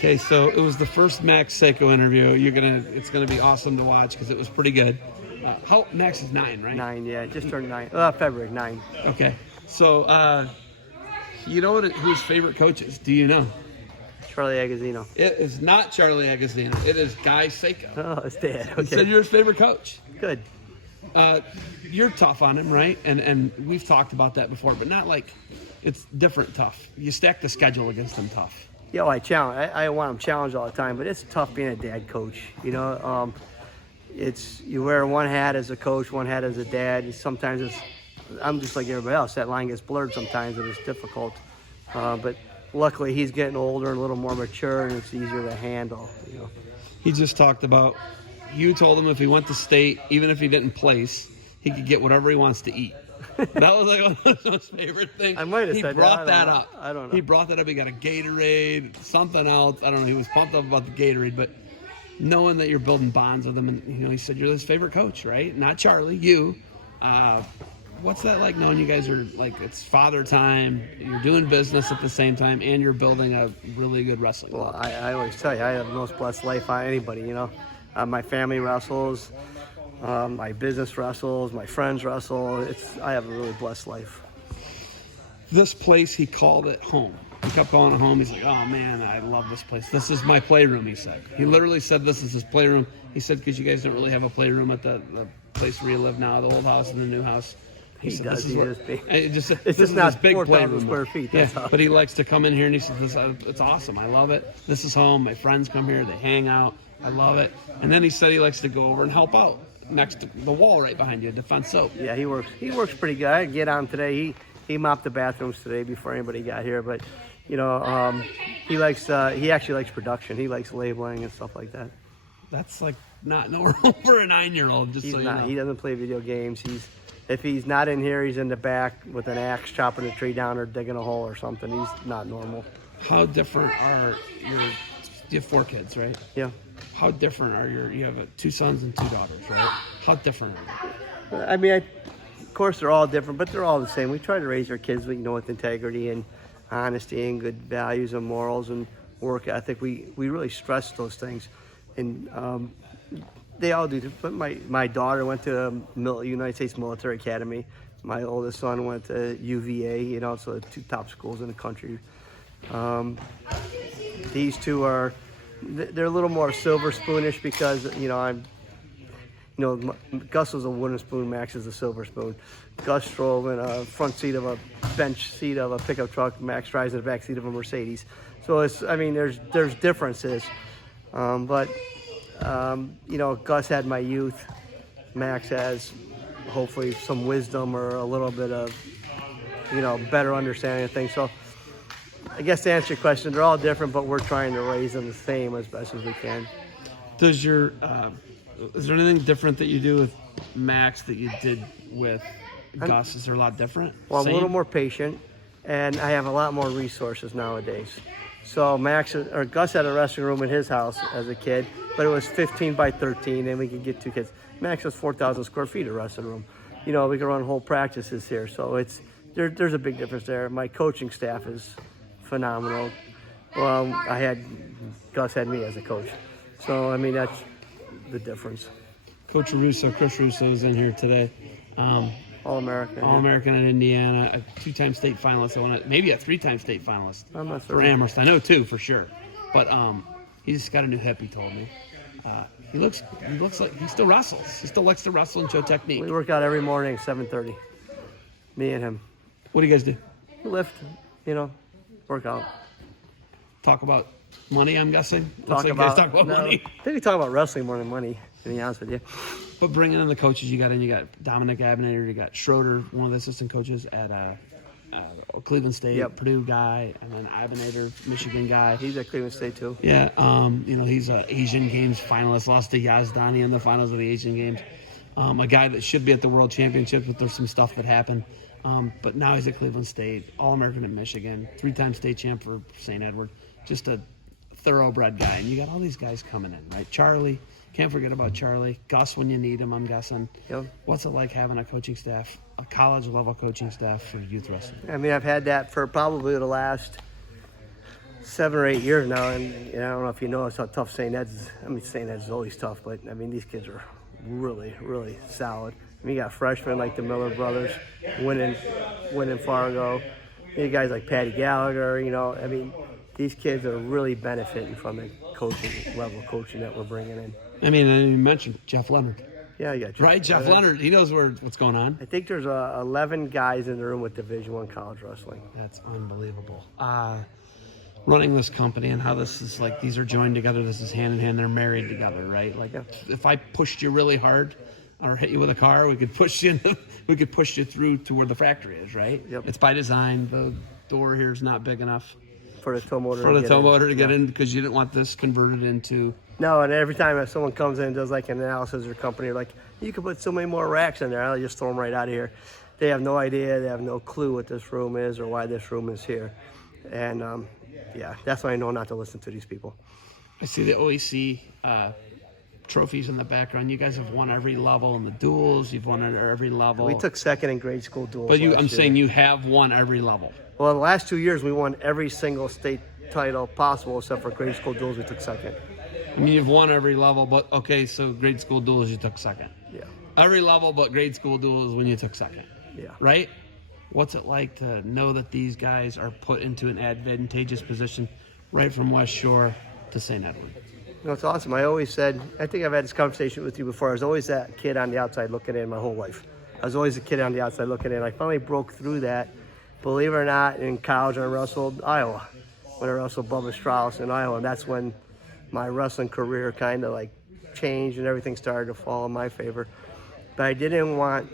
Okay, so it was the first Max Sako interview. It's gonna be awesome to watch because it was pretty good. How Max is 9, right? 9, yeah, just turned 9. February 9. Okay, so you know who his favorite coach is? Do you know? Charlie Agazino. It is not Charlie Agostino. It is Guy Sako. Oh, it's Dad. He said Okay. you're his favorite coach. Good. You're tough on him, right? And we've talked about that before, but not like it's different tough. You stack the schedule against him tough. Yeah, well, I want him challenged all the time, but it's tough being a dad coach. You know, it's you wear one hat as a coach, one hat as a dad. And sometimes I'm just like everybody else. That line gets blurred sometimes, and it's difficult. But luckily, he's getting older and a little more mature, and it's easier to handle. You know. He just talked about, you told him if he went to state, even if he didn't place, he could get whatever he wants to eat. That was like one of his favorite things. I might have he said brought that. that up. I don't know. He brought that up. He got a Gatorade, something else. I don't know. He was pumped up about the Gatorade, but knowing that you're building bonds with him, and he said you're his favorite coach, right? Not Charlie, you. What's that like knowing you guys are like it's father time, you're doing business at the same time, and you're building a really good wrestling? Well, I always tell you, I have the most blessed life on anybody, you know. My family wrestles, my business wrestles, my friends wrestle. I have a really blessed life. This place, he called it home. He kept calling it home. He's like, oh man, I love this place. This is my playroom, he said. He literally said this is his playroom. He said, because you guys don't really have a playroom at the place where you live now, the old house and the new house. He said, does. It's just not 4,000 square feet. Yeah, That's all. but he likes to come in here and he says, it's awesome. I love it. This is home. My friends come here. They hang out. I love it. And then he said he likes to go over and help out next to the wall right behind you, Defense Soap. Yeah, he works pretty good. I get on today. He mopped the bathrooms today before anybody got here. But, you know, he actually likes production. He likes labeling and stuff like that. That's like not normal for a 9-year-old. Just He's so you not. know. He doesn't play video games. If he's not in here, he's in the back with an axe chopping a tree down or digging a hole or something. He's not normal. How different are you have 4 kids, right? Yeah. How different are you have 2 sons and 2 daughters, right? How different are they? I mean, of course, they're all different, but they're all the same. We try to raise our kids, with integrity and honesty and good values and morals and work ethic. We really stress those things, and they all do. But my daughter went to United States Military Academy. My oldest son went to UVA. So the 2 top schools in the country. These 2 they're a little more silver spoonish because Gus was a wooden spoon, Max is a silver spoon. Gus drove in a front seat of a bench seat of a pickup truck. Max drives in the back seat of a Mercedes. So there's differences, but Gus had my youth. Max has hopefully some wisdom or a little bit of better understanding of things. So I guess to answer your question, they're all different, but we're trying to raise them the same as best as we can. Does is there anything different that you do with Max that you did with Gus? Is there a lot different? Well, I'm Same? a little more patient, and I have a lot more resources nowadays. So Gus had a wrestling room in his house as a kid, but it was 15 by 13, and we could get 2 kids. Max was 4,000 square feet of wrestling room. We can run whole practices here, so there's a big difference there. My coaching staff is phenomenal. Well, Gus had me as a coach. So, that's the difference. Coach Russo, Chris Russo is in here today. All-American. All-American at Indiana, a 2-time state finalist, maybe a 3-time state finalist I'm not for sure. Amherst. I know 2 for sure. But he just got a new hip, he told me. He looks like he still wrestles. He still likes to wrestle and show technique. We work out every morning at 7:30. Me and him. What do you guys do? We lift, work out. Talk about money, I'm guessing? Talk you about guys talk about money. I think we talk about wrestling more than money, to be honest with you. But bringing in the coaches you got Dominic Abinator, you got Schroeder, one of the assistant coaches at Cleveland State, Yep. Purdue guy, and then Abinator, Michigan guy. He's at Cleveland State too. Yeah, he's an Asian Games finalist, lost to Yazdani in the finals of the Asian Games. A guy that should be at the World Championships, but there's some stuff that happened. But now he's at Cleveland State, All-American at Michigan, 3-time state champ for St. Edward. Just a thoroughbred guy. And you got all these guys coming in, right? Charlie, can't forget about Charlie. Gus when you need him, I'm guessing. Yep. What's it like having a coaching staff, a college-level coaching staff for youth wrestling? I've had that for probably the last 7 or 8 years now, and I don't know if you know how tough St. Ed's. I mean, St. Ed's is always tough, but I mean these kids are really, really solid. I mean, you got freshmen like the Miller brothers winning Fargo. You got guys like Patty Gallagher. I mean, these kids are really benefiting from the level of coaching that we're bringing in. I mean, and you mentioned Jeff Leonard. Yeah, you got Jeff. Right, Jeff Leonard. He knows what's going on. I think there's 11 guys in the room with Division I college wrestling. That's unbelievable. Running this company and how this is like, these are joined together. This is hand in hand. They're married together, right? Like, if I pushed you really hard or hit you with a car, we could push you through to where the factory is, right? Yep. It's by design. The door here is not big enough for the tow motor to get in because you didn't want this converted into. No, and every time if someone comes in and does like an analysis or company, like, you could put so many more racks in there, I'll just throw them right out of here. They have no idea, they have no clue what this room is or why this room is here. And yeah, that's why I know not to listen to these people. I see the OEC trophies in the background. You guys have won every level in the duels. You've won at every level. We took second in grade school duels. But I'm saying you have won every level. Well, the last 2 years we won every single state title possible except for grade school duels. We took second. I mean, you've won every level, but okay, so grade school duels you took second. Yeah. Every level but grade school duels when you took second. Yeah. Right? What's it like to know that these guys are put into an advantageous position right from Westshore to St. Edward? It's awesome. I always said, I think I've had this conversation with you before, I was always that kid on the outside looking in my whole life. I was always a kid on the outside looking in. I finally broke through that, believe it or not, in college. I wrestled Iowa. When I wrestled Bubba Strauss in Iowa, and that's when my wrestling career kind of like changed and everything started to fall in my favor. But I didn't want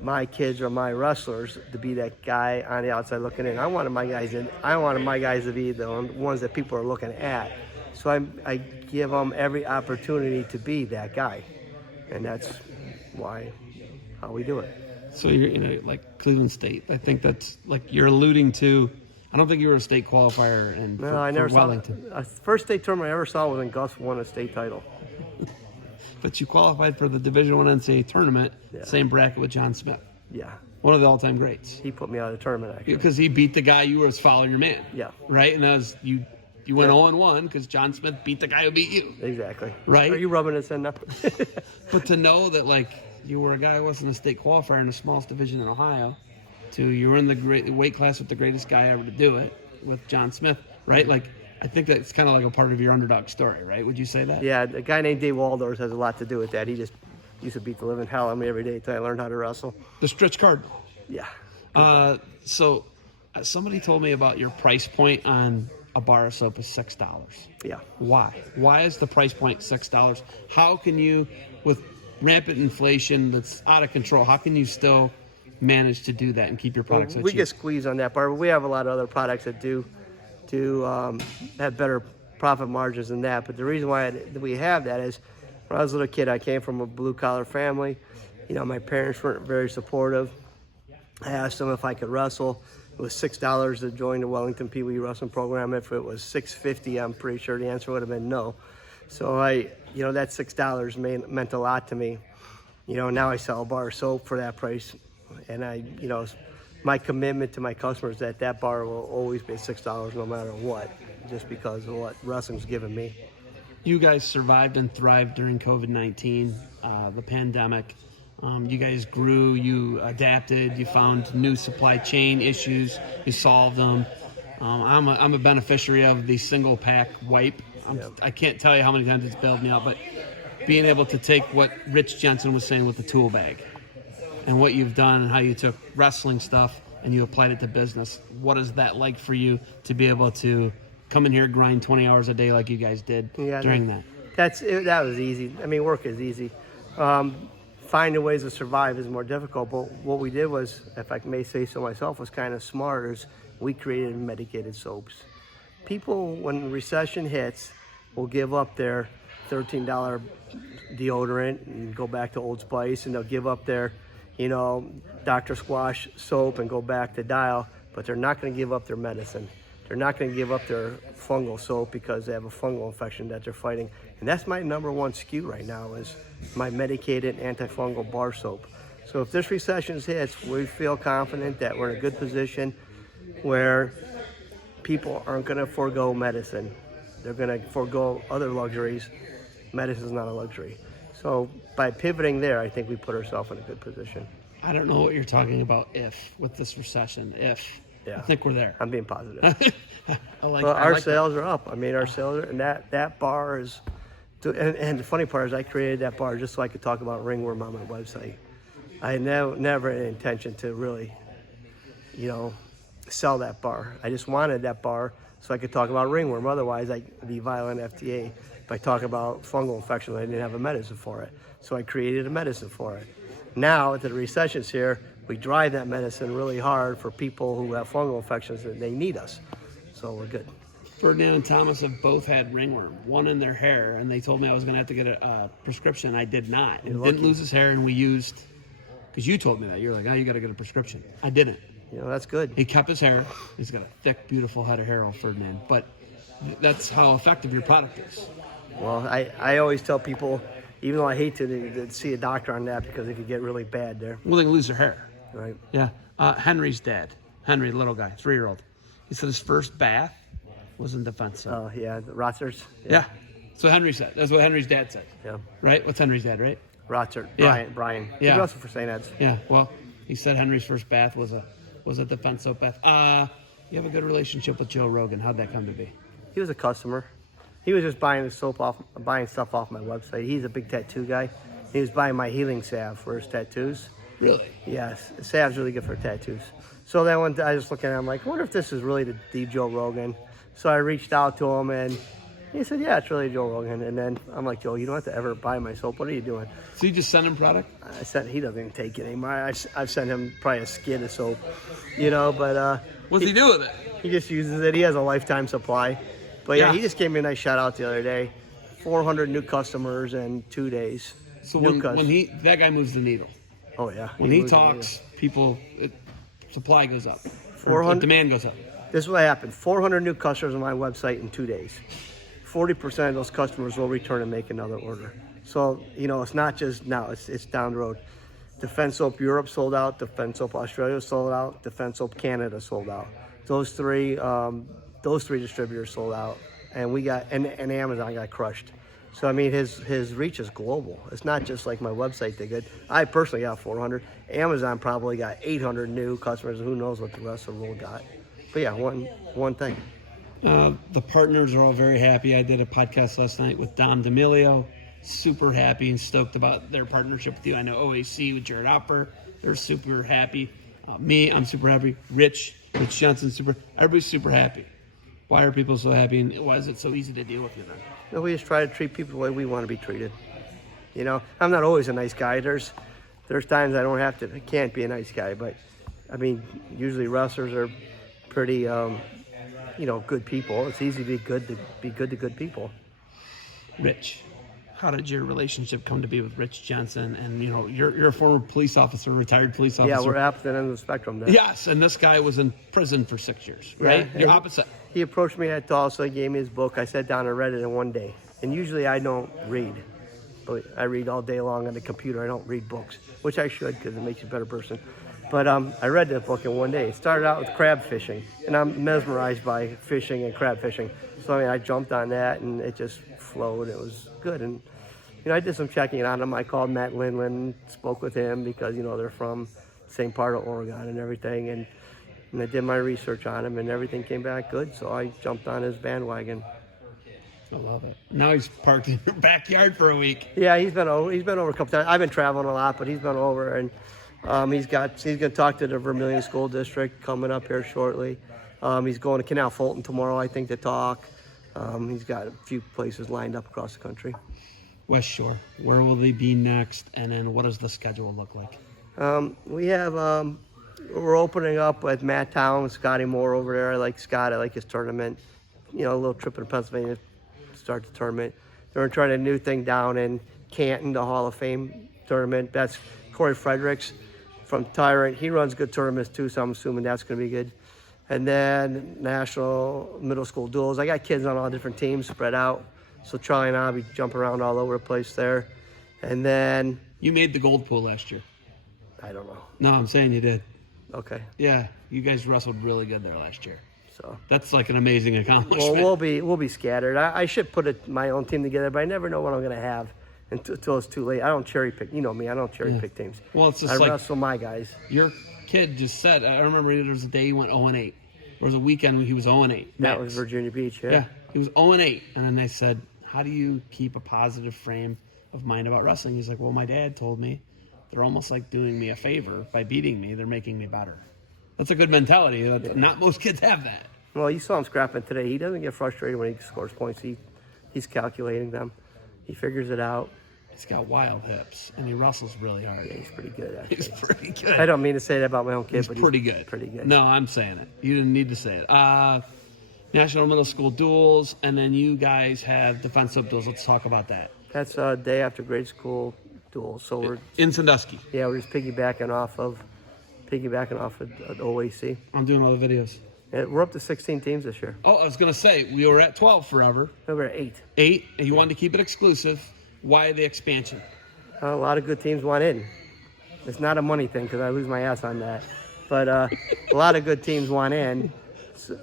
my kids or my wrestlers to be that guy on the outside looking in. I wanted my guys to be the ones that people are looking at. So I give them every opportunity to be that guy, and that's how we do it. So you're like Cleveland State. I think that's like you're alluding to. I don't think you were a state qualifier I never for Wellington. saw. First state tournament I ever saw was when Gus won a state title. But you qualified for the Division I NCAA tournament, Yeah. same bracket with John Smith. Yeah. One of the all-time greats. He put me out of the tournament, actually. Because he beat the guy you were following your man. Yeah. Right? And that was you went 0-1 because John Smith beat the guy who beat you. Exactly. Right? Are you rubbing this in now? But to know that, like, you were a guy who wasn't a state qualifier in the smallest division in Ohio, to you were in the great weight class with the greatest guy ever to do it, with John Smith, right? Like, I think that's kind of like a part of your underdog story, right? Would you say that? Yeah, a guy named Dave Waldorf has a lot to do with that. He just used to beat the living hell out of me every day until I learned how to wrestle. The stretch card. Yeah. So somebody told me about your price point on a bar of soap is $6. Yeah. Why? Why is the price point $6? How can you, with rampant inflation that's out of control, how can you still manage to do that and keep your products so We cheap? get squeezed on that bar, but we have a lot of other products that do have better profit margins than that. But the reason why we have that is when I was a little kid, I came from a blue-collar family. My parents weren't very supportive. I asked them if I could wrestle. It was $6 to join the Wellington Pee Wee wrestling program. If it was $6.50, I'm pretty sure the answer would have been no. So that $6 meant a lot to me. Now I sell a bar of soap for that price, and my commitment to my customers that bar will always be $6 no matter what, just because of what wrestling's given me. You guys survived and thrived during COVID-19, the pandemic. You guys grew, you adapted, you found new supply chain issues, you solved them. I'm a beneficiary of the single pack wipe. I can't tell you how many times it's bailed me out, but being able to take what Rich Jensen was saying with the tool bag and what you've done and how you took wrestling stuff and you applied it to business. What is that like for you to be able to come in here, grind 20 hours a day like you guys did during that? That was easy. I mean, work is easy. Finding ways to survive is more difficult, but what we did was, if I may say so myself, was kind of smart, is we created medicated soaps. People, when recession hits, will give up their $13 deodorant and go back to Old Spice, and they'll give up their, Dr. Squash soap and go back to Dial, but they're not going to give up their medicine. They're not going to give up their fungal soap because they have a fungal infection that they're fighting. And that's my number one SKU right now, is my medicated antifungal bar soap. So if this recession hits, we feel confident that we're in a good position where people aren't going to forego medicine. They're going to forego other luxuries. Medicine is not a luxury. So by pivoting there, I think we put ourselves in a good position. I don't know what you're talking about with this recession. I think we're there. I'm being positive. Our sales are up. I mean, our sales are, and that bar is, and the funny part is I created that bar just so I could talk about ringworm on my website. I had never an intention to really, sell that bar. I just wanted that bar so I could talk about ringworm. Otherwise, I'd be violent FDA by talking about fungal infection. I didn't have a medicine for it. So I created a medicine for it. Now, that the recession's here, we drive that medicine really hard for people who have fungal infections and they need us. So we're good. Ferdinand and Thomas have both had ringworm, one in their hair, and they told me I was going to have to get a prescription. I did not. And didn't lose his hair, and we used, because you told me that. You're like, oh, you got to get a prescription. I didn't. That's good. He kept his hair. He's got a thick, beautiful head of hair, old Ferdinand. But that's how effective your product is. Well, I always tell people, even though I hate to see a doctor on that because it could get really bad there. Well, they can lose their hair. Right. Yeah. Henry's dad, Henry, little guy, 3-year-old. He said his first bath was in defense. Oh, yeah, the Rotzers. Yeah. So Henry said. That's what Henry's dad said. Yeah. Right? What's Henry's dad, right? Rotzer. Yeah. Brian. Yeah. He wrestled for St. Ed's. Yeah. Well, he said Henry's first bath was a defense soap bath. You have a good relationship with Joe Rogan. How'd that come to be? He was a customer. He was just buying stuff off my website. He's a big tattoo guy. He was buying my healing salve for his tattoos. Really? Yes, the salve's really good for tattoos. So that one, I was looking at him like, I wonder if this is really the Joe Rogan. So I reached out to him and he said, yeah, it's really Joe Rogan. And then I'm like, Joe, you don't have to ever buy my soap. What are you doing? So you just send him product? I said, he doesn't even take it anymore. I've sent him probably a skid of soap, but... What's he do with it? He just uses it. He has a lifetime supply. But yeah, Yeah. he just gave me a nice shout out the other day. 400 new customers in 2 days. So when that guy moves the needle. Oh yeah. When he talks, supply goes up. 400 Demand goes up. This is what happened. 400 new customers on my website in 2 days. 40% of those customers will return and make another order. So, it's not just now, it's down the road. Defense Soap Europe sold out, Defense Soap Australia sold out, Defense Soap Canada sold out. Those three distributors sold out, and and Amazon got crushed. So I mean, his reach is global. It's not just like my website did good. I personally got 400. Amazon probably got 800 new customers. Who knows what the rest of the world got? But yeah, one thing. The partners are all very happy. I did a podcast last night with Don D'Amelio. Super happy and stoked about their partnership with you. I know OAC with Jared Opper. They're super happy. I'm super happy. Rich Johnson, everybody's super happy. Why are people so happy, and why is it so easy to deal with you then? We just try to treat people the way we want to be treated. I'm not always a nice guy. There's times I can't be a nice guy, but I mean, usually wrestlers are pretty, good people. It's easy to be good to good people. Rich, how did your relationship come to be with Rich Johnson? And you're a former police officer, retired police officer. Yeah, we're opposite ends of the spectrum there. Yes, and this guy was in prison for 6 years, right? Yeah, you're opposite. He approached me at Tulsa, gave me his book. I sat down and read it in one day. And usually I don't read. But I read all day long on the computer. I don't read books, which I should because it makes you a better person. But I read that book in one day. It started out with crab fishing, and I'm mesmerized by fishing and crab fishing. So I jumped on that, and it just flowed. It was good. And I did some checking on him. I called Matt Linlin, spoke with him because they're from the same part of Oregon and everything. And I did my research on him, and everything came back good. So I jumped on his bandwagon. I love it. Now he's parked in your backyard for a week. Yeah, he's been over a couple times. I've been traveling a lot, but he's been over, and he's going to talk to the Vermilion School District coming up here shortly. He's going to Canal Fulton tomorrow, I think, to talk. He's got a few places lined up across the country. Westshore, where will they be next, and then what does the schedule look like? We're opening up with Matt Town, with Scotty Moore over there. I like Scott. I like his tournament. A little trip in Pennsylvania to start the tournament. They're trying a new thing down in Canton, the Hall of Fame tournament. That's Corey Fredericks from Tyrant. He runs good tournaments too, so I'm assuming that's going to be good. And then National Middle School Duels. I got kids on all different teams spread out. So Charlie and I'll be jumping around all over the place there. And then... You made the gold pool last year. I don't know. No, I'm saying you did. Okay. Yeah, you guys wrestled really good there last year. So That's like an amazing accomplishment. well, we'll be scattered. I should put my own team together, but I never know what I'm going to have until it's too late. I don't cherry pick. You know me. I don't cherry pick teams. Well, it's just I like wrestle my guys. your kid just said. I remember there was a day he went 0-8. There was a weekend when he was 0-8. That was Virginia Beach. Yeah, he was 0-8, and then they said, "How do you keep a positive frame of mind about wrestling?" He's like, "Well, my dad told me they're almost like doing me a favor by beating me. They're making me better." That's a good mentality. Not most kids have that. Well, you saw him scrapping today. He doesn't get frustrated when he scores points. He's calculating them. He figures it out. He's got wild hips, and he wrestles really hard. Yeah, he's pretty good, actually. He's pretty good. I don't mean to say that about my own kid, but pretty good. Pretty good. No, I'm saying it. You didn't need to say it. National Middle School duels, and then you guys have defensive duels. Let's talk about that. That's day after grade school duel. So we're In Sandusky. we're just piggybacking off of OAC. I'm doing all the videos. We're up to 16 teams this year. Oh, I was going to say, we were at 12 forever. We're at 8. 8, and you wanted to keep it exclusive. Why the expansion? A lot of good teams want in. It's not a money thing because I lose my ass on that. But a lot of good teams want in.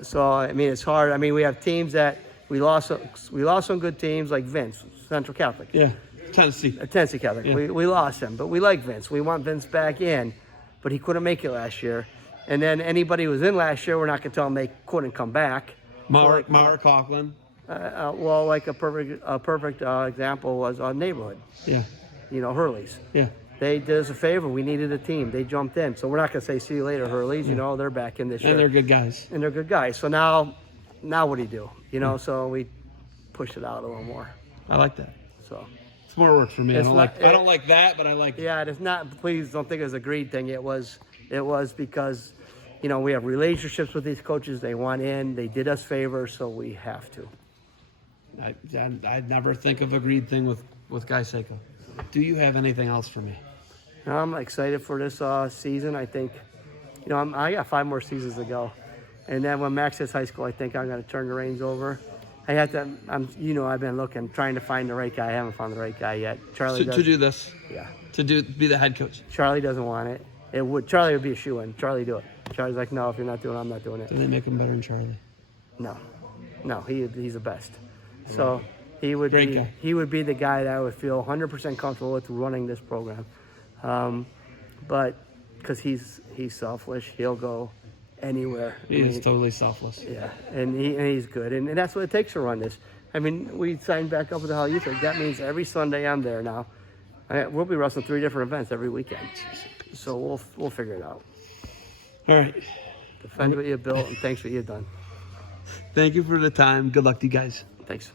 So, I mean, it's hard. I mean, we have teams that we lost some good teams like Vince, Central Catholic. Yeah, Tennessee. Tennessee Catholic. Yeah. We lost him, but we like Vince. We want Vince back in, but he couldn't make it last year. And then anybody who was in last year, we're not going to tell them they couldn't come back. Mauer Coughlin. Well, like a perfect example was our neighborhood. Yeah. You know, Hurley's. Yeah. They did us a favor. We needed a team. They jumped in. So we're not going to say, see you later, Hurley's. You know, they're back in this year. And they're good guys. And they're good guys. So now what do you do? You know, so we pushed it out a little more. I like that. So It's more work for me. I It's don't like that, but I like it. yeah, it's not. Please don't think it was a greed thing. It was because, you know, we have relationships with these coaches. They want in. They did us favors, so we have to. I'd never think of a greed thing with Guy Sako. Do you have anything else for me? I'm excited for this season. I think, you know, I got 5 more seasons to go, and then when Max hits high school, I think I'm going to turn the reins over. I have to. I've been looking, trying to find the right guy. I haven't found the right guy yet. Charlie To do this. Yeah. Be the head coach. Charlie doesn't want it. Charlie would be a shoo-in. Charlie do it. Charlie's like, no, if you're not doing it, I'm not doing it. Do they make him better than Charlie? No, he's the best. So he would Great be guy. he would be the guy that I would feel 100% comfortable with running this program. But because he's selfish, he'll go anywhere. He is totally selfless. Yeah, and he's good, and that's what it takes to run this. I mean, we signed back up with the Hall Youth League. That means every Sunday I'm there now. We'll be wrestling 3 different events every weekend, so we'll figure it out. All right. Defend what you built, and thanks for what you've done. Thank you for the time. Good luck to you guys. Thanks.